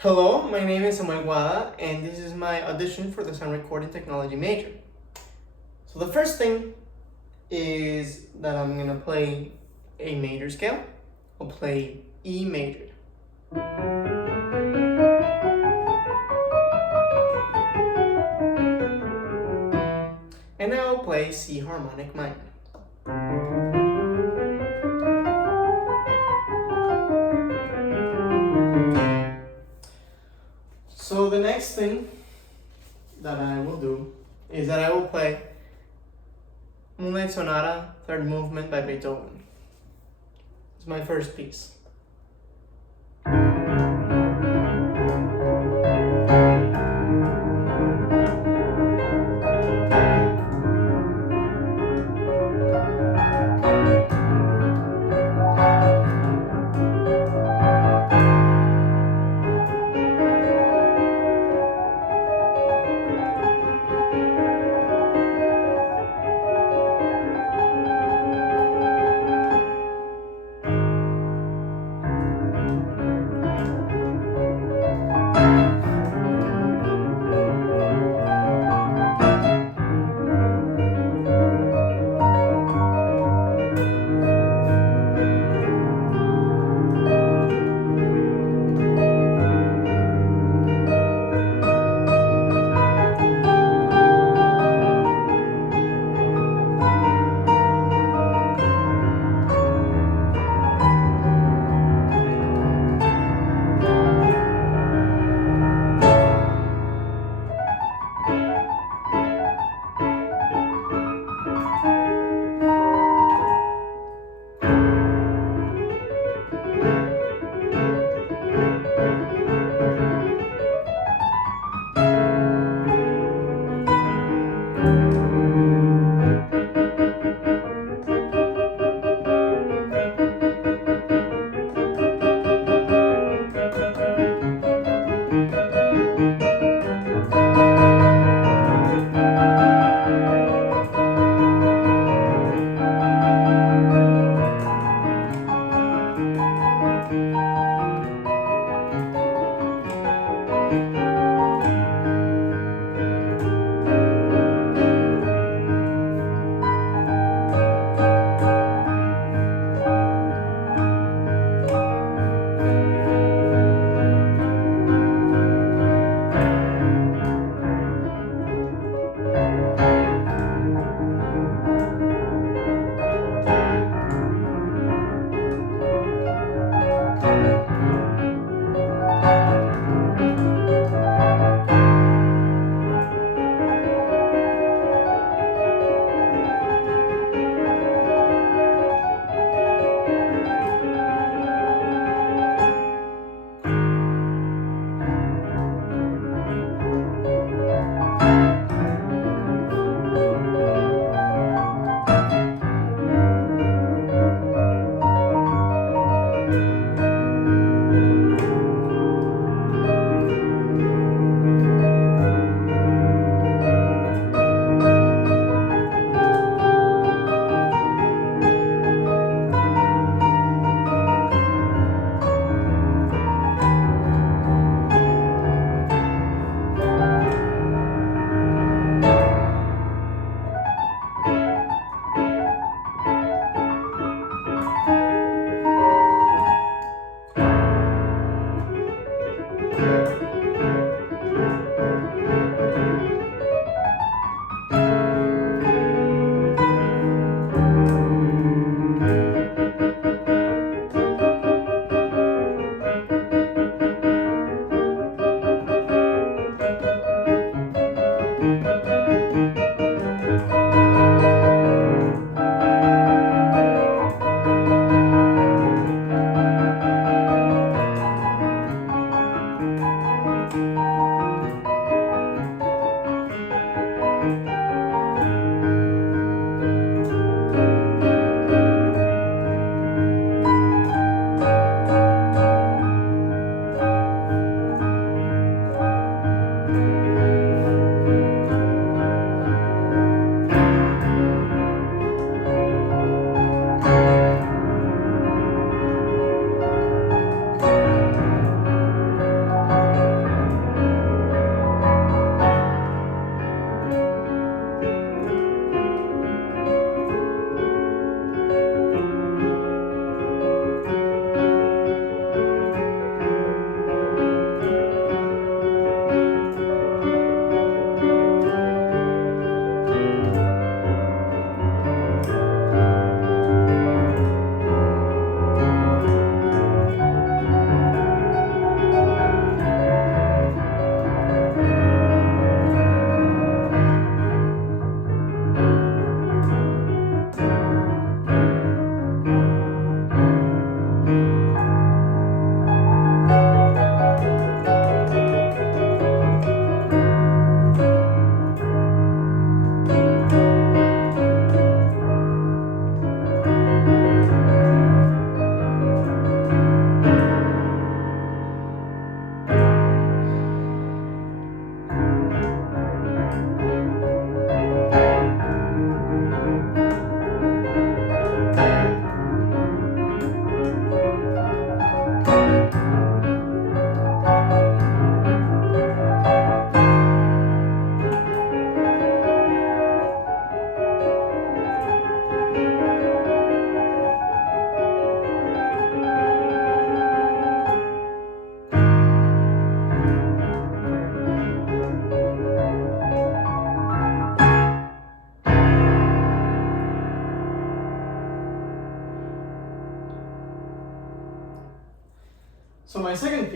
Hello, my name is Samuel Guada, and this is my audition for the sound recording technology major. So the first thing is that I'm gonna play a major scale. I'll play E major. And now I'll play C harmonic minor. So the next thing that I will do is that I will play Moonlight Sonata, third movement by Beethoven. It's my first piece.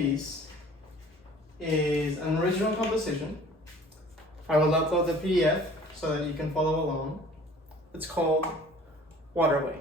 piece is an original composition. I will upload the PDF so that you can follow along. It's called Waterway.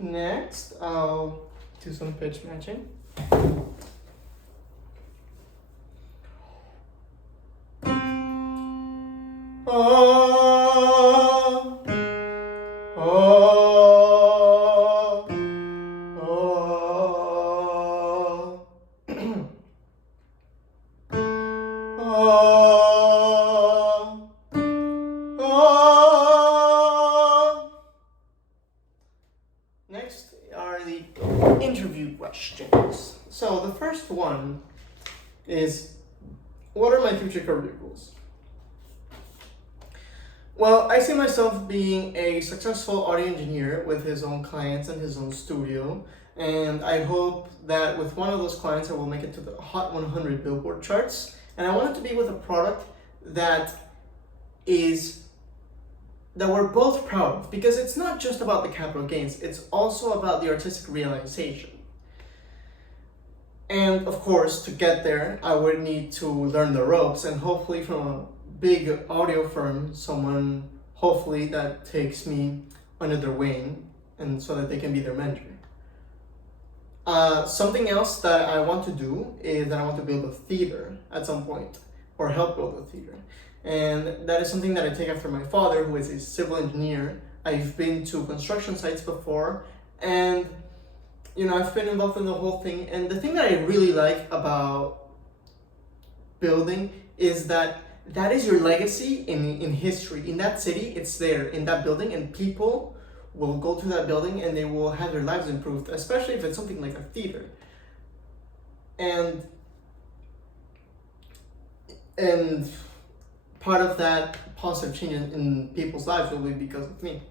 Next, I'll do some pitch matching. Oh, oh, oh, oh, oh. Next are the interview questions. So the first one is, what are my future career goals? Well, I see myself being a successful audio engineer with his own clients and his own studio, and I hope that with one of those clients I will make it to the Hot 100 Billboard charts, and I want it to be with a product that we're both proud of, because it's not just about the capital gains, it's also about the artistic realization. And of course, to get there, I would need to learn the ropes, and hopefully from a big audio firm, someone hopefully that takes me under their wing, and so that they can be their mentor. Something else that I want to do is that I want to build a theater at some point, or help build a theater. And that is something that I take after my father, who is a civil engineer. I've been to construction sites before, and I've been involved in the whole thing. And the thing that I really like about building is that is your legacy in history. In that city, it's there in that building, and people will go to that building and they will have their lives improved, especially if it's something like a theater. And And part of that positive change in people's lives will be because of me.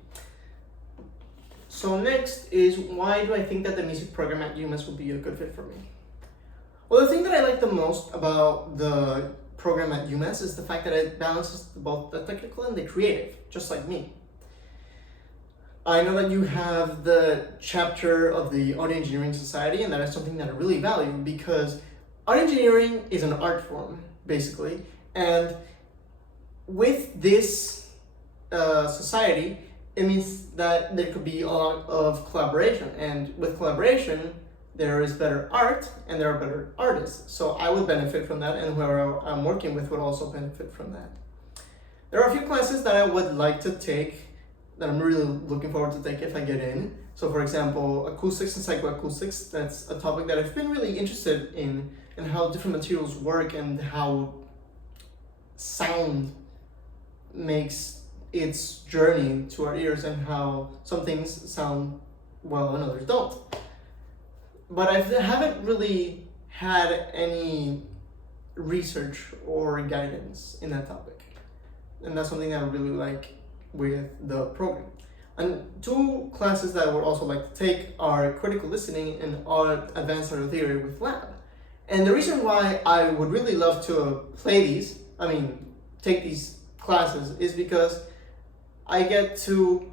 So next is, why do I think that the music program at UMass would be a good fit for me? Well, the thing that I like the most about the program at UMass is the fact that it balances both the technical and the creative, just like me. I know that you have the chapter of the Audio Engineering Society, and that is something that I really value because audio engineering is an art form, basically, and with this society, it means that there could be a lot of collaboration, and with collaboration, there is better art and there are better artists. So I would benefit from that, and whoever I'm working with would also benefit from that. There are a few classes that I would like to take that I'm really looking forward to take if I get in. So for example, acoustics and psychoacoustics, that's a topic that I've been really interested in, and how different materials work and how sound makes its journey to our ears, and how some things sound well and others don't. But I haven't really had any research or guidance in that topic. And that's something that I really like with the program. And two classes that I would also like to take are critical listening and advanced audio theory with lab. And the reason why I would really love to take these classes is because I get to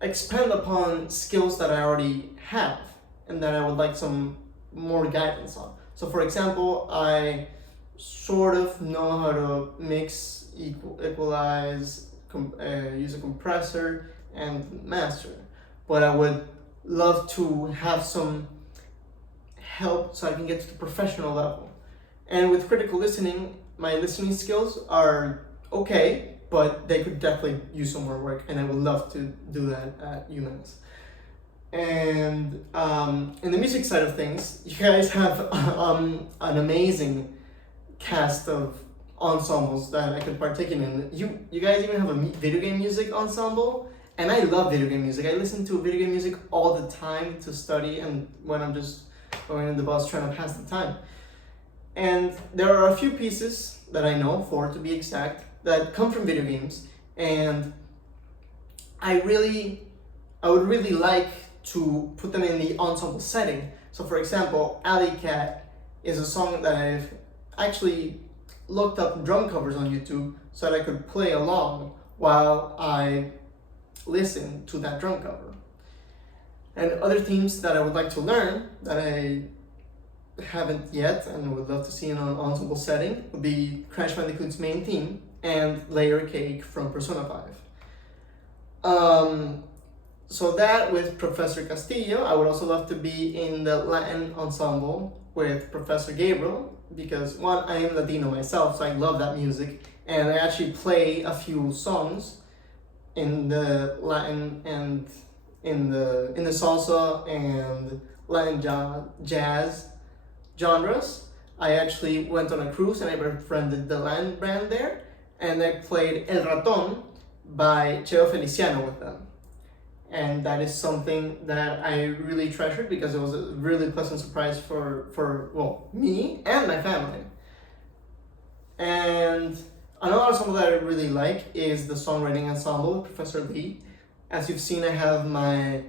expand upon skills that I already have and that I would like some more guidance on. So for example, I sort of know how to mix, equalize, use a compressor, and master. But I would love to have some help so I can get to the professional level. And with critical listening, my listening skills are okay, but they could definitely use some more work, and I would love to do that at UMass. And in the music side of things, you guys have an amazing cast of ensembles that I could partake in. You guys even have a video game music ensemble, and I love video game music. I listen to video game music all the time to study and when I'm just going in the bus trying to pass the time. And there are a few pieces that I know, 4 to be exact, that come from video games, and I would really like to put them in the ensemble setting. So for example, Alley Cat is a song that I've actually looked up drum covers on YouTube so that I could play along while I listen to that drum cover. And other themes that I would like to learn that I haven't yet and would love to see in an ensemble setting would be Crash Bandicoot's main theme and Layer Cake from Persona 5. So that with Professor Castillo, I would also love to be in the Latin ensemble with Professor Gabriel, because one, I am Latino myself, so I love that music, and I actually play a few songs in the Latin and in the salsa and Latin jazz genres. I actually went on a cruise and I befriended the land band there, and I played El Ratón by Cheo Feliciano with them. And that is something that I really treasured because it was a really pleasant surprise for me and my family. And another ensemble that I really like is the songwriting ensemble with Professor Lee. As you've seen, I have my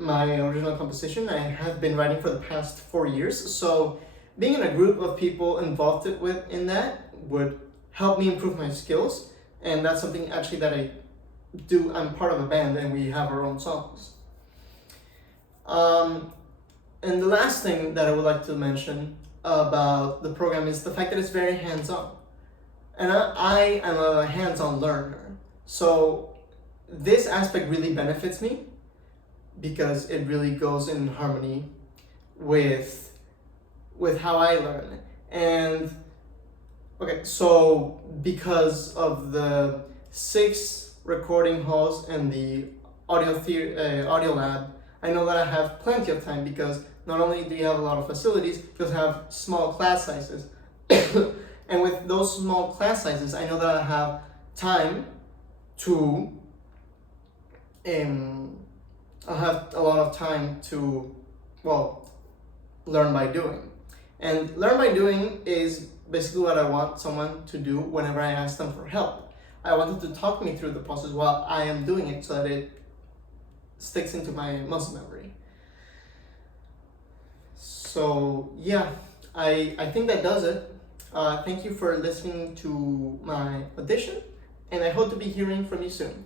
original composition. I have been writing for the past 4 years, so being in a group of people involved in that would help me improve my skills, and that's something actually that I do. I'm part of a band and we have our own songs. And the last thing that I would like to mention about the program is the fact that it's very hands-on. And I am a hands-on learner. So this aspect really benefits me because it really goes in harmony with how I learn. And okay, so because of the 6 recording halls and the audio lab, I know that I have plenty of time because not only do you have a lot of facilities, you also have small class sizes. And with those small class sizes, I know that I have time to I'll have a lot of time to learn by doing. And learn by doing is basically what I want someone to do whenever I ask them for help. I want them to talk me through the process while I am doing it so that it sticks into my muscle memory. So yeah, I think that does it. Thank you for listening to my audition, and I hope to be hearing from you soon.